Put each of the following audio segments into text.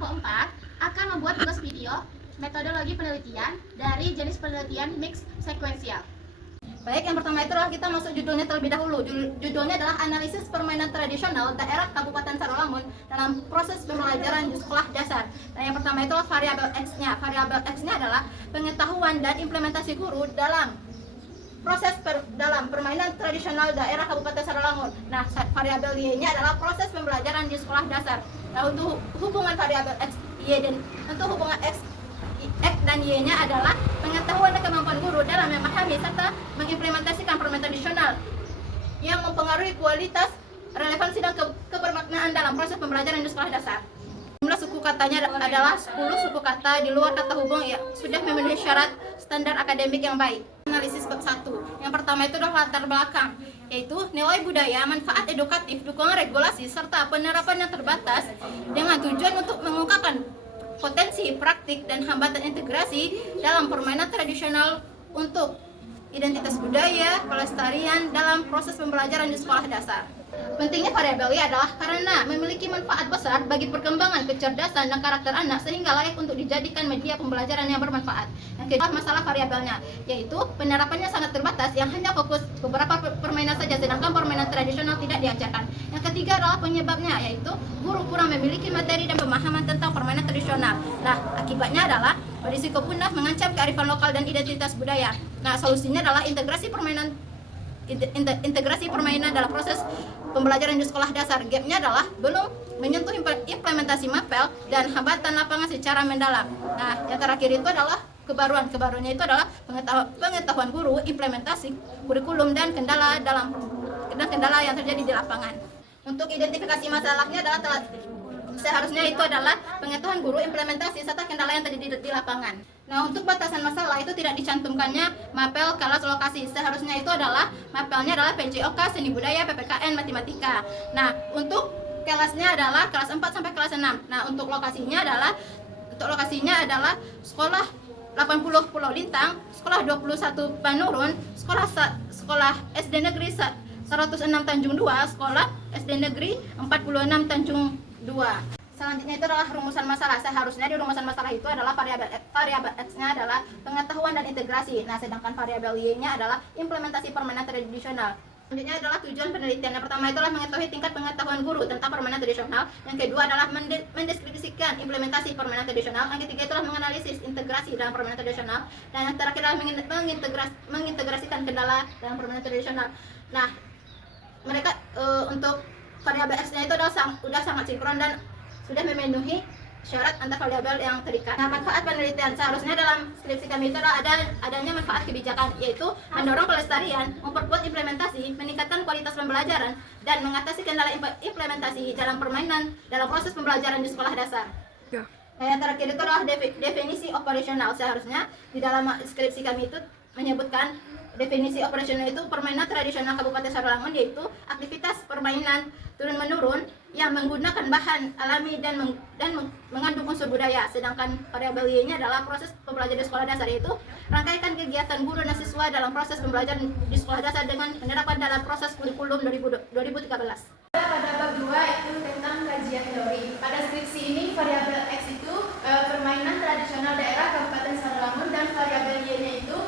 keempat akan membuat tugas video metodologi penelitian dari jenis penelitian mix sekuensial. Baik, yang pertama itu adalah kita masuk judulnya terlebih dahulu. Judulnya adalah analisis permainan tradisional daerah Kabupaten Sarawangun dalam proses pembelajaran di sekolah dasar. Dan yang pertama itu adalah variabel X-nya. Variabel X-nya adalah pengetahuan dan implementasi guru dalam proses dalam permainan tradisional daerah Kabupaten Sarawangun. Nah, variabel Y-nya adalah proses pembelajaran di sekolah dasar. Nah, untuk hubungan variabel X, Y dan untuk hubungan X dan Y-nya adalah pengetahuan dan kemampuan guru dalam memahami serta mengimplementasikan permainan tradisional yang mempengaruhi kualitas, relevansi dan kebermaknaan dalam proses pembelajaran di sekolah dasar. Jumlah suku katanya adalah 10 suku kata di luar kata hubung yang sudah memenuhi syarat standar akademik yang baik. Analisis bab 1. Yang pertama itu adalah latar belakang, yaitu nilai budaya, manfaat edukatif, dukungan regulasi, serta penerapan yang terbatas dengan tujuan untuk mengungkapkan potensi, praktik, dan hambatan integrasi dalam permainan tradisional untuk identitas budaya, pelestarian dalam proses pembelajaran di sekolah dasar. Pentingnya variabel Y adalah karena memiliki manfaat besar bagi perkembangan kecerdasan dan karakter anak sehingga layak untuk dijadikan media pembelajaran yang bermanfaat. Yang kedua, masalah variabelnya, yaitu penerapannya sangat terbatas yang hanya fokus beberapa permainan saja sedangkan permainan tradisional tidak diajarkan. Yang ketiga adalah penyebabnya, yaitu guru kurang memiliki materi dan pemahaman tentang permainan tradisional. Nah, akibatnya adalah berisiko punah, mengancam kearifan lokal dan identitas budaya. Nah, solusinya adalah integrasi permainan dalam proses pembelajaran di sekolah dasar. Gapnya adalah belum menyentuh implementasi mapel dan hambatan lapangan secara mendalam. Nah, yang terakhir itu adalah kebaruannya itu adalah pengetahuan guru, implementasi kurikulum dan kendala yang terjadi di lapangan. Untuk identifikasi masalahnya adalah seharusnya itu adalah pengetahuan guru, implementasi serta kendala yang terjadi di lapangan. Nah, untuk batasan masalah itu tidak dicantumkannya mapel kelas lokasi. Seharusnya itu adalah mapelnya adalah PJOK, seni budaya, PPKN, matematika. Nah, untuk kelasnya adalah kelas 4 sampai kelas 6. Nah, untuk lokasinya adalah sekolah 80 Pulau Lintang, sekolah 21 Panurun, sekolah SD Negeri 106 Tanjung 2, sekolah SD Negeri 46 Tanjung 2. Selanjutnya itu adalah rumusan masalah. Seharusnya di rumusan masalah itu adalah variabel X-nya adalah pengetahuan dan integrasi. Nah, sedangkan variabel Y-nya adalah implementasi permainan tradisional. Selanjutnya adalah tujuan penelitian. Yang pertama itu adalah mengetahui tingkat pengetahuan guru tentang permainan tradisional. Yang kedua adalah mendeskripsikan implementasi permainan tradisional. Yang ketiga itu adalah menganalisis integrasi dalam permainan tradisional. Dan yang terakhir adalah mengintegrasikan kendala dalam permainan tradisional. Nah, mereka untuk variabel X-nya itu sudah sangat sinkron dan sudah memenuhi syarat antar variabel yang terikat. Nah, manfaat penelitian seharusnya dalam skripsi kami itu adalah adanya manfaat kebijakan, yaitu mendorong pelestarian, memperkuat implementasi, meningkatkan kualitas pembelajaran, dan mengatasi kendala implementasi dalam permainan dalam proses pembelajaran di sekolah dasar. Nah, yang terakhir itu adalah definisi operasional. Seharusnya di dalam skripsi kami itu menyebutkan definisi operasional itu permainan tradisional Kabupaten Sarawangun, yaitu aktivitas permainan turun-menurun yang menggunakan bahan alami dan mengandung unsur budaya. Sedangkan variabel Y-nya adalah proses pembelajaran di sekolah dasar, yaitu rangkaian kegiatan guru dan siswa dalam proses pembelajaran di sekolah dasar dengan penerapan dalam proses kurikulum 2013. Pada bab 2 itu tentang kajian teori. Pada skripsi ini variabel X itu permainan tradisional daerah Kabupaten Sarawangun dan variabel Y-nya itu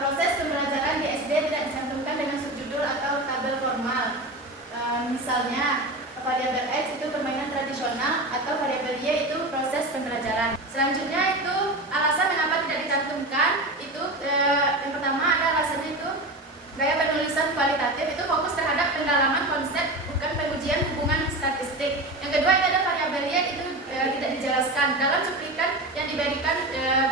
proses pembelajaran di SD tidak dicantumkan dengan subjudul atau tabel formal. Misalnya variabel X itu permainan tradisional atau variabel Y itu proses pembelajaran. Selanjutnya itu alasan mengapa tidak dicantumkan itu yang pertama ada alasannya itu gaya penulisan kualitatif itu fokus terhadap pendalaman konsep bukan pengujian hubungan statistik. Yang kedua itu ada variabel Y itu tidak dijelaskan dalam cuplikan yang diberikan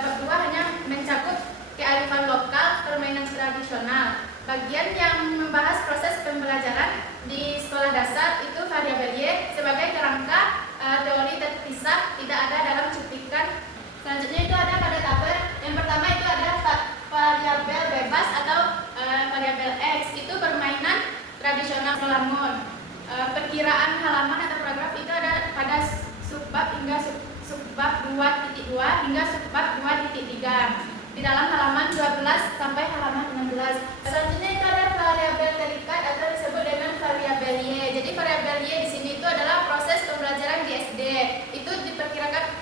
bab 2 hanya mencakup kearifan lokal permainan tradisional. Bagian yang membahas proses pembelajaran di sekolah dasar itu variabel Y sebagai kerangka teori terpisah tidak ada dalam cuplikan. Selanjutnya itu ada pada tabel. Yang pertama itu ada variabel bebas atau variabel X itu permainan tradisional Sarawangun. Perkiraan halaman atau paragraf itu ada pada subbab hingga subbab 2.2 hingga subbab 2.3 di dalam halaman 12 sampai halaman 16. Selanjutnya itu ada variabel terikat atau disebut dengan variabel Y. Jadi variabel Y di sini itu adalah proses pembelajaran di SD. Itu diperkirakan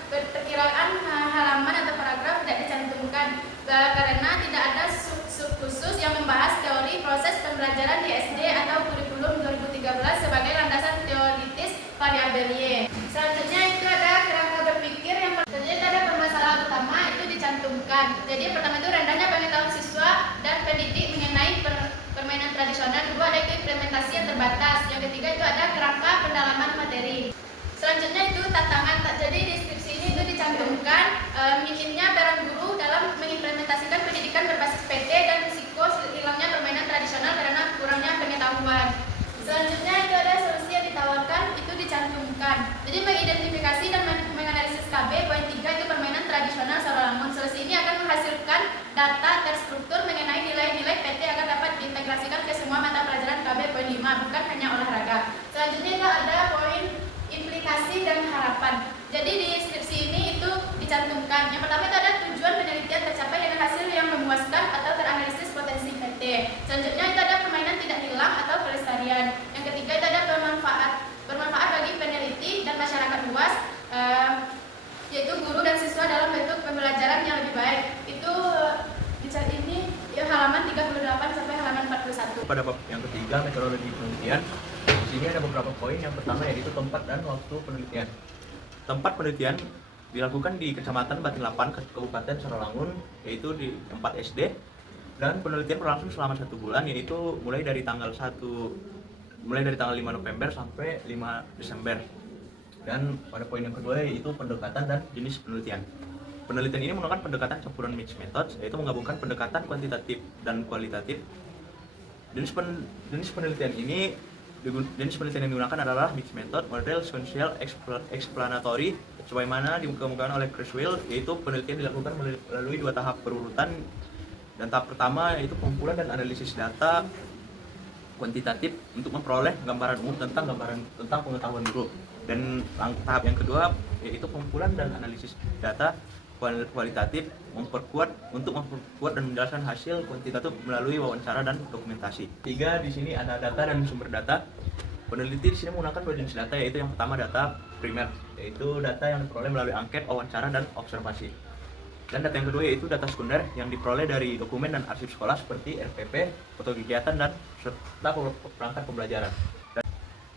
dicantumkan. Jadi yang pertama itu rendahnya pengetahuan siswa dan pendidik mengenai permainan tradisional. Kedua ada itu implementasi yang terbatas. Yang ketiga itu ada kerangka pendalaman materi. Selanjutnya itu tantangan. Jadi di skripsi ini itu dicantumkan minimnya peran guru dalam mengimplementasikan pendidikan berbasis PT dan risiko hilangnya permainan tradisional karena kurangnya pengetahuan. Selanjutnya itu ada solusi yang ditawarkan, itu dicantumkan. Jadi mengidentifikasi dan menganalisis KB. Poin 3 itu permainan tradisional Sarawangun. Solusi ini akan menghasilkan data terstruktur mengenai nilai-nilai PT agar dapat diintegrasikan ke semua mata pelajaran KB. Poin 5, bukan hanya olahraga. Selanjutnya itu ada poin implikasi dan harapan. Jadi di skripsi ini itu dicantumkan. Yang pertama itu ada tujuan penelitian tercapai dengan hasil yang memuaskan atau teranalisis potensi PT. Selanjutnya itu ada permainan tidak hilang atau pelestarian. Yang ketiga itu ada bermanfaat bagi peneliti dan masyarakat luas, yaitu guru dan siswa dalam bentuk pembelajaran yang lebih baik. Itu di chat ini ya, halaman 38 sampai halaman 41. Pada bab yang ketiga, metodologi penelitian, di sini ada beberapa poin. Yang pertama yaitu tempat dan waktu penelitian. Tempat penelitian dilakukan di Kecamatan Batinlapan, Kabupaten Sarawangun, yaitu di 4 SD, dan penelitian berlangsung selama 1 bulan, yaitu mulai dari tanggal 5 November sampai 5 Desember. Dan pada poin yang kedua yaitu pendekatan dan jenis penelitian. Penelitian ini menggunakan pendekatan campuran mixed methods, yaitu menggabungkan pendekatan kuantitatif dan kualitatif. Jenis penelitian yang digunakan adalah mixed method, model, sequential, explanatory, sebagaimana dikemukakan oleh Creswell, yaitu penelitian dilakukan melalui 2 tahap berurutan. Dan tahap pertama yaitu pengumpulan dan analisis data kuantitatif untuk memperoleh gambaran umum tentang pengetahuan guru. Dan tahap yang kedua yaitu pengumpulan dan analisis data kualitatif untuk memperkuat dan menjelaskan hasil kuantitatif melalui wawancara dan dokumentasi. 3, di sini ada data dan sumber data. Peneliti di sini menggunakan 2 jenis data, yaitu yang pertama data primer, yaitu data yang diperoleh melalui angket, wawancara, dan observasi. Dan data yang kedua yaitu data sekunder yang diperoleh dari dokumen dan arsip sekolah seperti RPP, foto kegiatan, dan serta perangkat pembelajaran.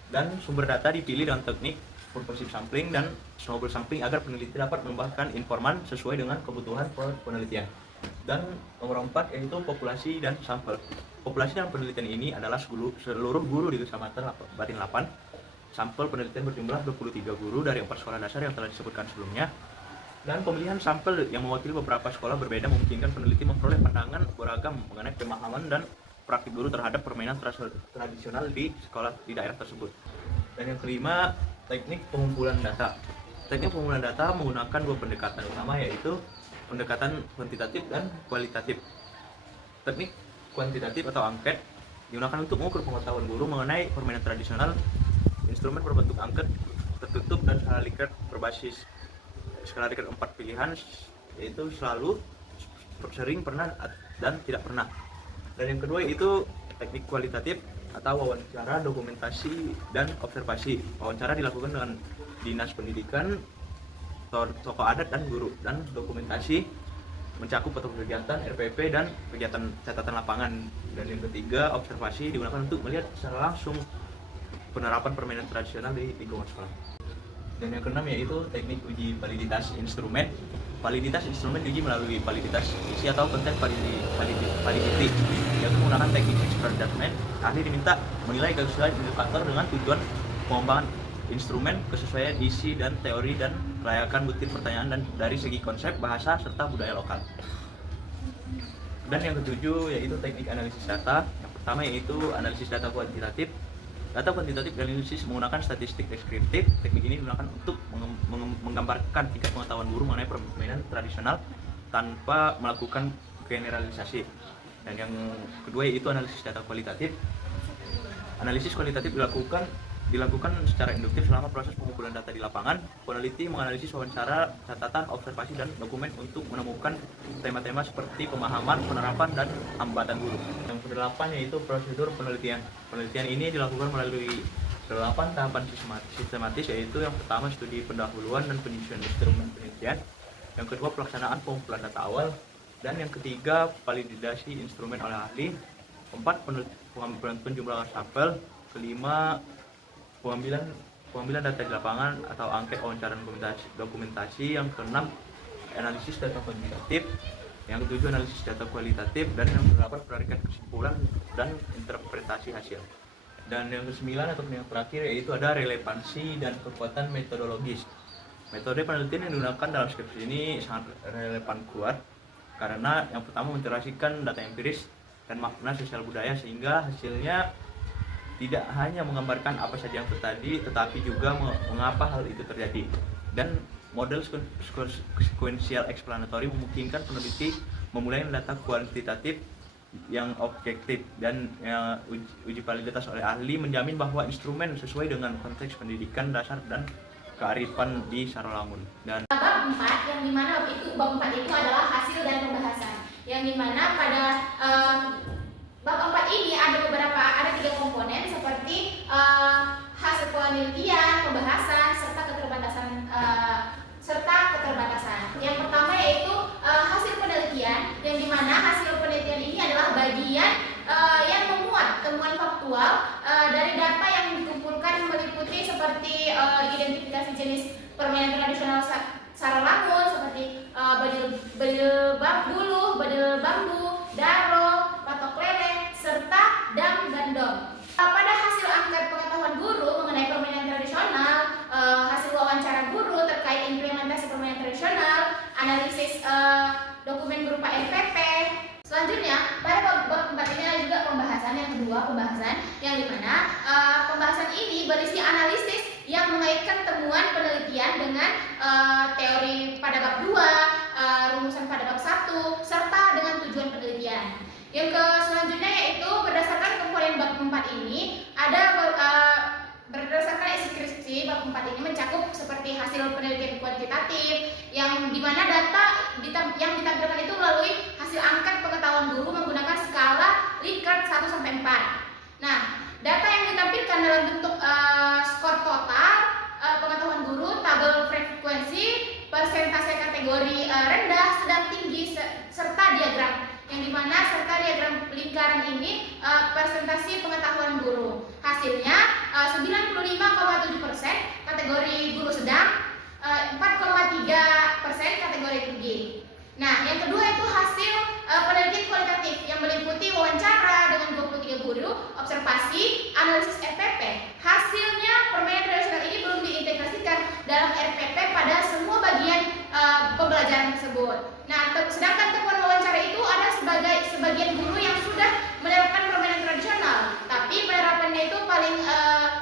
Dan sumber data dipilih dengan teknik purposive sampling dan snowball sampling agar peneliti dapat menambahkan informan sesuai dengan kebutuhan penelitian. Dan nomor 4 yaitu populasi dan sampel. Populasi dalam penelitian ini adalah seluruh guru di Kecamatan Batinlapan. Sampel penelitian berjumlah 23 guru dari 4 sekolah dasar yang telah disebutkan sebelumnya. Dan pemilihan sampel yang mewakili beberapa sekolah berbeda memungkinkan peneliti memperoleh pandangan beragam mengenai pemahaman dan praktik guru terhadap permainan tradisional di sekolah di daerah tersebut. Dan yang kelima, teknik pengumpulan data. Teknik pengumpulan data menggunakan 2 pendekatan utama, yaitu pendekatan kuantitatif dan kualitatif. Teknik kuantitatif atau angket digunakan untuk mengukur pengetahuan guru mengenai permainan tradisional. Instrumen berbentuk angket tertutup dan skala Likert berbasis skala Likert 4 pilihan, yaitu selalu, sering, pernah, dan tidak pernah. Dan yang kedua itu teknik kualitatif atau wawancara, dokumentasi, dan observasi. Wawancara dilakukan dengan dinas pendidikan, tokoh adat, dan guru. Dan dokumentasi mencakup foto kegiatan, RPP, dan kegiatan catatan lapangan. Dan yang ketiga, observasi digunakan untuk melihat secara langsung penerapan permainan tradisional di lingkungan sekolah. Dan yang keenam yaitu teknik uji validitas instrumen. Validitas instrumen diuji melalui validitas isi atau konten validity, yaitu menggunakan teknik expert judgment. Ahli diminta menilai kesesuaian indikator dengan tujuan pengembangan instrumen, kesesuaian isi dan teori, dan kelayakan bukti pertanyaan dan dari segi konsep, bahasa, serta budaya lokal. Dan yang ketujuh yaitu teknik analisis data. Yang pertama yaitu analisis data kuantitatif. Data kuantitatif analisis menggunakan statistik deskriptif. Teknik ini digunakan untuk menggambarkan tingkat pengetahuan guru mengenai permainan tradisional tanpa melakukan generalisasi. Dan yang kedua yaitu analisis data kualitatif. Analisis kualitatif dilakukan secara induktif selama proses pengumpulan data di lapangan. Peneliti menganalisis wawancara, catatan, observasi, dan dokumen untuk menemukan tema-tema seperti pemahaman, penerapan, dan hambatan guru. Yang kedelapan yaitu prosedur penelitian. Penelitian ini dilakukan melalui 8 tahapan sistematis, yaitu yang pertama studi pendahuluan dan penyusunan instrumen penelitian, yang kedua pelaksanaan pengumpulan data awal, dan yang ketiga validasi instrumen oleh ahli, keempat penjumlahan sampel, kelima pengambilan data di lapangan atau angket, wawancara, dan dokumentasi, yang keenam analisis data kuantitatif, yang ketujuh analisis data kualitatif, dan yang kedelapan penarikan kesimpulan dan interpretasi hasil. Dan yang kesembilan atau yang terakhir yaitu ada relevansi dan kekuatan metodologis. Metode penelitian yang digunakan dalam skripsi ini sangat relevan kuat karena yang pertama menterasikan data empiris dan makna sosial budaya sehingga hasilnya tidak hanya menggambarkan apa saja yang terjadi tetapi juga mengapa hal itu terjadi. Dan model sequential explanatory memungkinkan peneliti memulai data kuantitatif yang objektif dan uji validitas oleh ahli menjamin bahwa instrumen sesuai dengan konteks pendidikan dasar dan kearifan di Sarawangun. Dan bab 4 yang dimana bab 4 itu adalah hasil dan pembahasan, yang dimana pada bab 4 ini ada 3 komponen seperti hasil penelitian, pembahasan serta keterbatasan. Yang pertama yaitu hasil penelitian, yang dimana hasil penelitian ini adalah bagian yang memuat temuan faktual dari data yang dikumpulkan meliputi seperti identifikasi jenis permainan tradisional Sarawangun seperti bedil bulu, bedil bambu, daro, patok lele, serta dam gandong. Pada hasil angket pengetahuan guru mengenai permainan tradisional, hasil wawancara guru terkait implementasi permainan tradisional, analisis dokumen berupa RPP. Selanjutnya, pada bab 4 ini ada juga pembahasan yang kedua, yang dimana pembahasan ini berisi analisis yang mengaitkan temuan penelitian dengan teori pada bab 2, rumusan pada bab 1, serta dengan tujuan penelitian. Yang selanjutnya yaitu berdasarkan komponen bab 4 ini ada berdasarkan isi skripsi bab 4 ini mencakup seperti hasil penelitian kuantitatif yang dimana data yang ditampilkan itu melalui hasil angket pengetahuan guru menggunakan skala Likert 1-4. Nah, data yang ditampilkan dalam bentuk skor total pengetahuan guru, tabel frekuensi, persentase kategori rendah, sedang, tinggi, serta diagram. Yang dimana serta diagram lingkaran ini presentasi pengetahuan guru. Hasilnya 95,7% kategori guru sedang, 4,3% kategori tinggi. Nah, yang kedua itu hasil penelitian kualitatif yang meliputi wawancara dengan 23 guru, observasi, analisis RPP. Hasilnya permainan tradisional ini belum diintegrasikan dalam RPP pada semua bagian pembelajaran tersebut. Nah, sedangkan temuan wawancara itu ada sebagian guru yang sudah menerapkan permainan tradisional, tapi penerapannya itu paling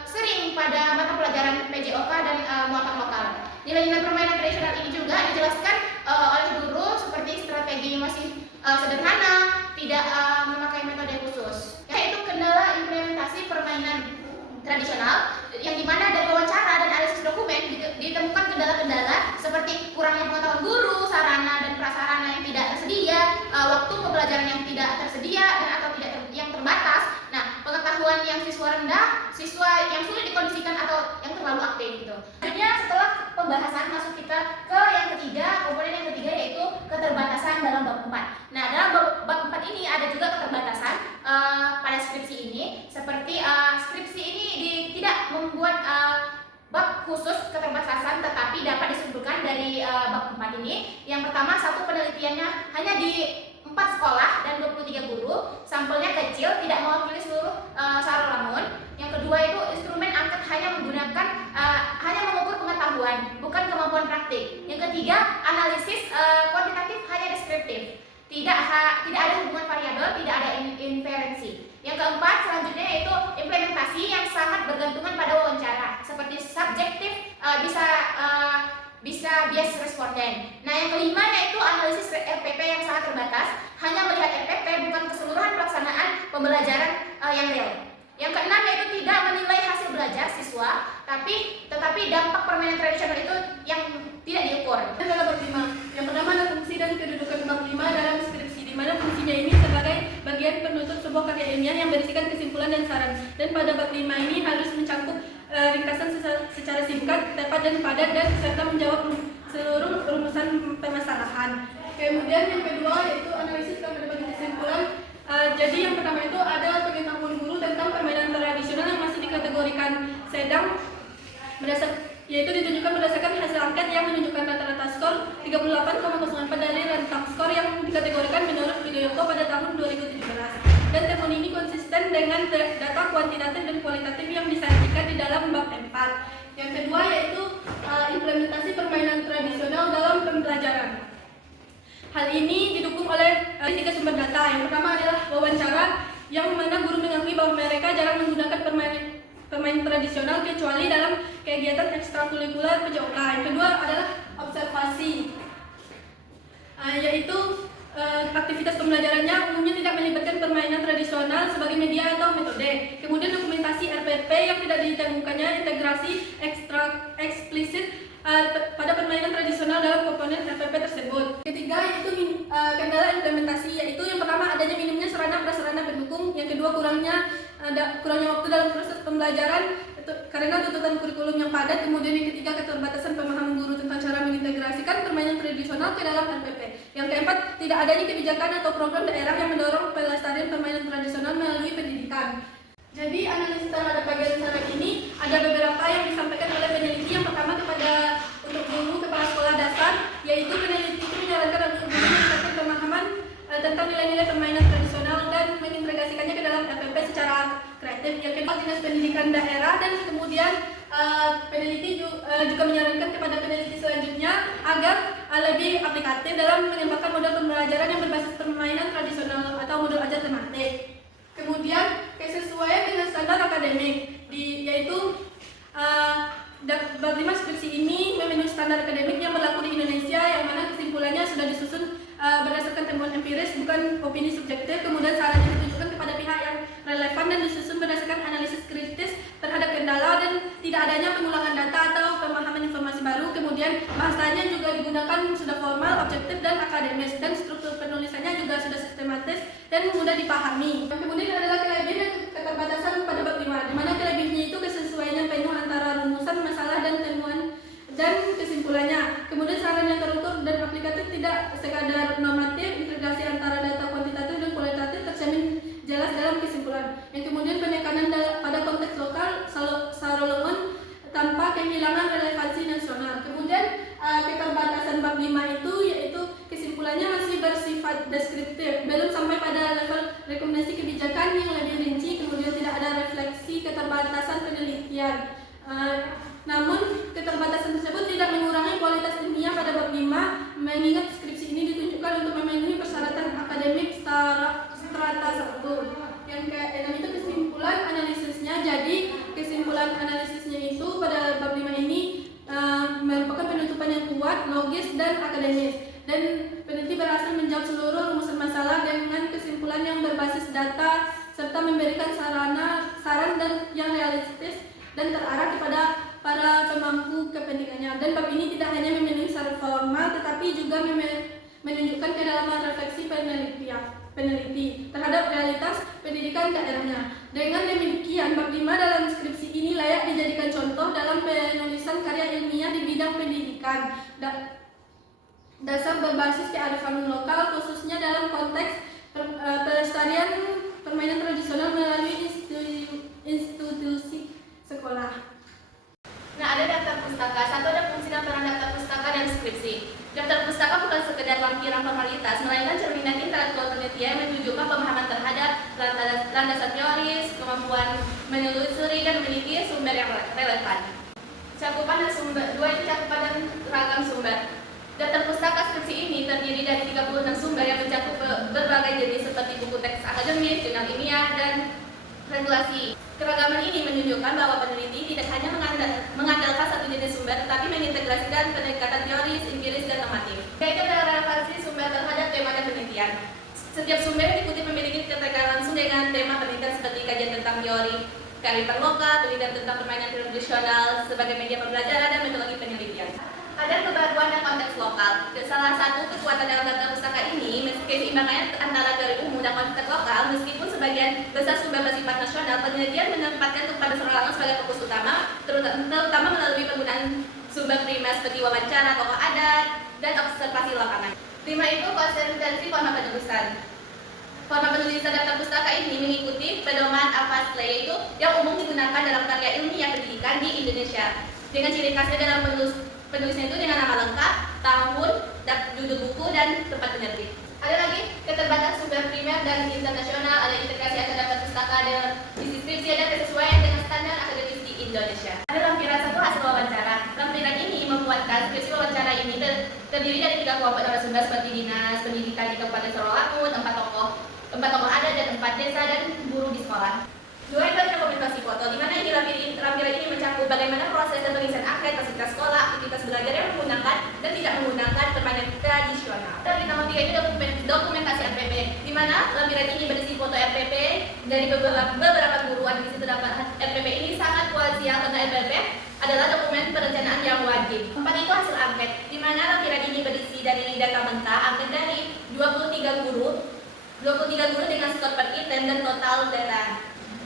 sering pada mata pelajaran PJOK dan muatan lokal. Nilai-nilai permainan tradisional ini juga dijelaskan oleh guru seperti strategi masih sederhana, tidak memakai metode khusus, yaitu kendala implementasi permainan tradisional, yang dimana dari wawancara dan analisis dokumen ditemukan kendala-kendala seperti kurangnya pengetahuan guru, sarana dan prasarana yang tidak tersedia, waktu pembelajaran yang tidak tersedia dan atau yang terbatas. Nah, pengetahuan yang siswa rendah, siswa yang sulit dikondisikan atau yang terlalu aktif gitu. Akhirnya setelah pembahasan masuk kita ke yang ketiga, komponen yang ketiga yaitu keterbatasan dalam bab 4. Nah, dalam bab 4 ini ada juga keterbatasan pada skripsi ini, seperti skripsi ini tidak membuat bab khusus keterbatasan, tetapi dapat disimpulkan dari bab 4 ini. Yang pertama, satu penelitiannya hanya di 4 sekolah dan 23 guru, sampelnya kecil, tidak mewakili seluruh Sarawangun. Yang kedua itu instrumen angket hanya mengukur pengetahuan, bukan kemampuan praktik. Yang ketiga, analisis kuantitatif hanya deskriptif, tidak ada hubungan variabel, tidak ada inferensi. Yang keempat selanjutnya yaitu implementasi yang sangat bergantungan pada wawancara, seperti subjektif, bisa bias responden. Nah, yang kelima yaitu analisis RPP yang sangat terbatas, hanya melihat RPP bukan keseluruhan pelaksanaan pembelajaran yang real. Yang keenam yaitu tidak menilai hasil belajar siswa, tetapi dampak permainan tradisional itu yang tidak diukur. Adalah bab 5. Yang pertama ada fungsi dan kedudukan bab 5 dalam skripsi, di mana fungsinya ini sebagai bagian penutup sebuah karya ilmiah yang berisikan kesimpulan dan saran. Dan pada bab 5 ini harus mencakup ringkasan secara singkat, tepat dan padat, dan serta menjawab seluruh rumusan permasalahan. Kemudian yang kedua yaitu analisis pada bagian kesimpulan. Jadi yang pertama itu ada pengetahuan guru tentang permainan tradisional yang masih dikategorikan sedang yaitu ditunjukkan berdasarkan hasil angket yang menunjukkan rata-rata skor 38,04 dari rentang skor yang dikategorikan menurut Widoyoko pada tahun 2017. Dan temuan ini konsisten dengan data kuantitatif dan kualitatif yang disajikan di dalam bab 4. Yang kedua yaitu implementasi permainan tradisional dalam pembelajaran. Hal ini didukung oleh 3 sumber data. Yang pertama adalah wawancara, yang mana guru mengakui bahwa mereka jarang menggunakan permainan tradisional kecuali dalam kegiatan ekstrakurikuler PJOK. Yang kedua adalah observasi, yaitu aktivitas pembelajarannya umumnya tidak melibatkan permainan tradisional sebagai media atau metode. Kemudian dokumentasi RPP yang tidak ditemukannya integrasi eksplisit pada permainan tradisional dalam komponen RPP tersebut. Ketiga yaitu kendala implementasi, yaitu yang pertama adanya minimnya sarana prasarana pendukung, yang kedua kurangnya waktu dalam proses pembelajaran karena tuntutan kurikulum yang padat, kemudian yang ketiga keterbatasan pemahaman guru tentang cara mengintegrasikan permainan tradisional ke dalam RPP. Yang keempat, tidak adanya kebijakan atau program daerah yang mendorong pelestarian permainan tradisional melalui pendidikan. Jadi analisis terhadap bagian syarat ini ada beberapa yang disampaikan oleh peneliti. Yang pertama untuk guru kepala sekolah dasar, yaitu peneliti itu menyarankan untuk guru meningkatkan pemahaman tentang nilai-nilai permainan tradisional dan mengintegrasikannya ke dalam RPP secara kreatif. Yang kedua, dinas pendidikan daerah, dan kemudian peneliti juga menyarankan kepada peneliti selanjutnya agar lebih aplikatif dalam mengembangkan model pembelajaran yang berbasis permainan tradisional atau model ajar tematik. Kemudian kesesuaian dengan standar akademik, yaitu bab 5 skripsi ini memenuhi standar akademik yang berlaku di Indonesia, yang mana kesimpulannya sudah disusun berdasarkan temuan empiris, bukan opini subjektif. Kemudian sarannya ditujukan kepada pihak yang relevan dan disusun berdasarkan analisis kritis terhadap kendala dan tidak adanya pengulangan data atau pemahaman informasi baru. Kemudian bahasanya juga digunakan sudah formal, objektif, dan akademis, dan struktur penulisannya juga sudah sistematis dan mudah dipahami. Kemudian adalah kelebihan dan keterbatasan pada bab 5, di mana kelebihannya itu kesesuaiannya penuh antara rumusan masalah dan temuan dan kesimpulannya. Kemudian saran yang terukur dan aplikatif, tidak sekadar normatif, integrasi antara data kuantitatif dan kualitatif tercermin jelas dalam kesimpulan. Yang kemudian penekanan pada konteks lokal sarolongan tanpa kehilangan relevansi nasional. Kemudian keterbatasan bab 5 itu yaitu kesimpulannya masih bersifat deskriptif, belum sampai pada level rekomendasi kebijakan yang lebih rinci. Kemudian tidak ada refleksi keterbatasan penelitian. Namun keterbatasan tersebut tidak mengurangi kualitas ilmiah pada bab 5, mengingat skripsi ini ditunjukkan untuk memenuhi persyaratan akademik strata 1. Yang ke-6 itu kesimpulan analisisnya. Jadi kesimpulan analisisnya itu pada bab 5 ini merupakan penutupan yang kuat, logis, dan akademis. Dan peneliti berhasil menjawab seluruh rumusan masalah dengan kesimpulan yang berbasis data serta memberikan saran dan yang realistis dan terarah kepada para pemangku kepentingannya. Dan bab ini tidak hanya memenuhi syarat formal, tetapi juga menunjukkan kedalaman refleksi peneliti terhadap realitas pendidikan daerahnya. Dengan demikian, bab 5 dalam skripsi ini layak dijadikan contoh dalam penulisan karya ilmiah di bidang pendidikan. Dasar berbasis kearifan lokal, khususnya dalam konteks pelestarian permainan tradisional melalui institusi sekolah. Nah, ada daftar pustaka. Satu, ada fungsi daftaran daftar pustaka dan skripsi. Daftar pustaka bukan sekedar lampiran formalitas, melainkan cerminan intelektual penelitian yang menunjukkan pemahaman terhadap landasan teoris, kemampuan menelusuri dan meneliti sumber yang relevan. Cakupan dan sumber. 2 itu cakupan dan ragam sumber. Daftar pustaka skripsi ini terdiri dari 36 sumber yang mencakup berbagai jenis seperti buku teks akademis, jurnal ilmiah, dan regulasi. Keragaman ini menunjukkan bahwa peneliti tidak hanya mengandalkan satu jenis sumber, tetapi mengintegrasikan pendekatan teoris, empiris, dan normatif. Yaitu adalah relevansi sumber terhadap tema dan penelitian. Setiap sumber yang dikutip memiliki keterkaitan langsung dengan tema penelitian seperti kajian tentang teori kearifan lokal, penelitian tentang permainan tradisional sebagai media pembelajaran, dan metodologi penelitian. Ada kebaruan dan konteks lokal. Salah satu kekuatan dalam daftar pustaka ini, keseimbangannya antara teori umum dan konteks lokal, meskipun sebagian besar sumber bersifat nasional, penelitian menempatkan kepada Sarawangun sebagai fokus utama, terutama melalui penggunaan sumber primer seperti wawancara, tokoh adat, dan observasi lapangan. 5 itu konsistensi format penulisan. Format penulisan daftar pustaka ini mengikuti pedoman AFASL, yaitu yang umum digunakan dalam karya ilmiah pendidikan di Indonesia. Dengan ciri khasnya dalam penulisan itu dengan nama lengkap, tahun, judul buku, dan tempat penerbit. Ada lagi keterbatasan sumber primer dan internasional, ada integrasi antar daftar pustaka, ada isi skripsi, ada kesesuaian dengan standar akademis di Indonesia. Ada lampiran 1 hasil wawancara. Lampiran ini membuatkan skripsi wawancara ini terdiri dari 3 kelompok narasumber seperti dinas pendidikan di Kabupaten Sarawangun, 4 tokoh adat dan 4 desa dan guru di sekolah. 2 itu ada dokumentasi foto, di mana ini lampiran ini mencakup bagaimana proses dan pengisian angket, fasilitas sekolah, aktivitas belajar yang menggunakan dan tidak menggunakan permainan tradisional. Dan nomor 3 itu dokumentasi RPP, di mana lampiran ini berisi foto RPP dari beberapa guru. Di situ terdapat RPP ini sangat kuasial karena RPP adalah dokumen perencanaan yang wajib. 4 itu hasil angket, di mana lampiran ini berisi dari data mentah angket dari 23 guru dengan skor per item dan total data.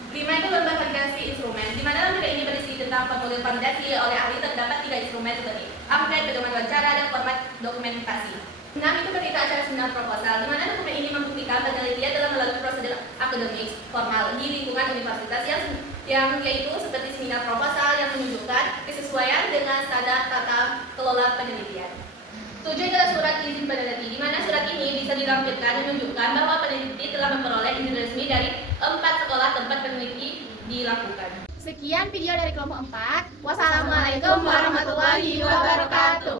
5 itu lomba validasi instrumen, di mana lampiran ini berisi tentang formulir validasi oleh ahli. Terdapat 3 instrumen seperti angket, pedoman wawancara, dan format dokumentasi. 6 itu ketika acara seminar proposal, di mana dokumen ini membuktikan penelitian dalam melalui prosedur akademik formal di lingkungan universitas yang yaitu seperti seminar proposal yang menunjukkan kesesuaian dengan standar tata kelola penelitian. 7 adalah surat izin peneliti, di mana surat ini bisa dilampirkan menunjukkan bahwa peneliti telah memperoleh izin resmi dari 4 sekolah tempat peneliti dilakukan. Sekian video dari kelompok 4. Wassalamualaikum warahmatullahi wabarakatuh.